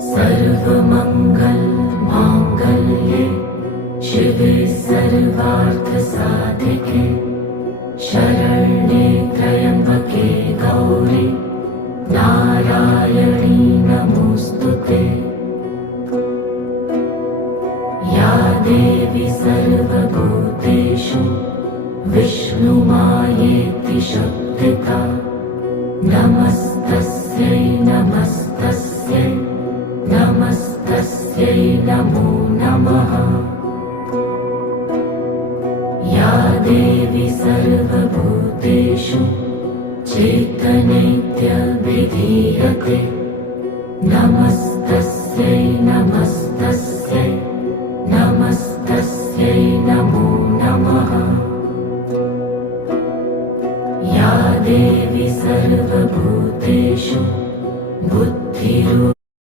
सर्वमंगल मांगल्ये शिवे सर्वार्थसाधिके शरण्ये त्र्यंबके गौरी नारायणी नमोस्तुते। या देवी सर्वभूतेषु विष्णुमायेति शक्तिता नमस्तस्यै नमस्तस्यै नमस्तस्यै नमो नमः। या देवी सर्वभूतेषु चैतन्यविधीयते नमस्ते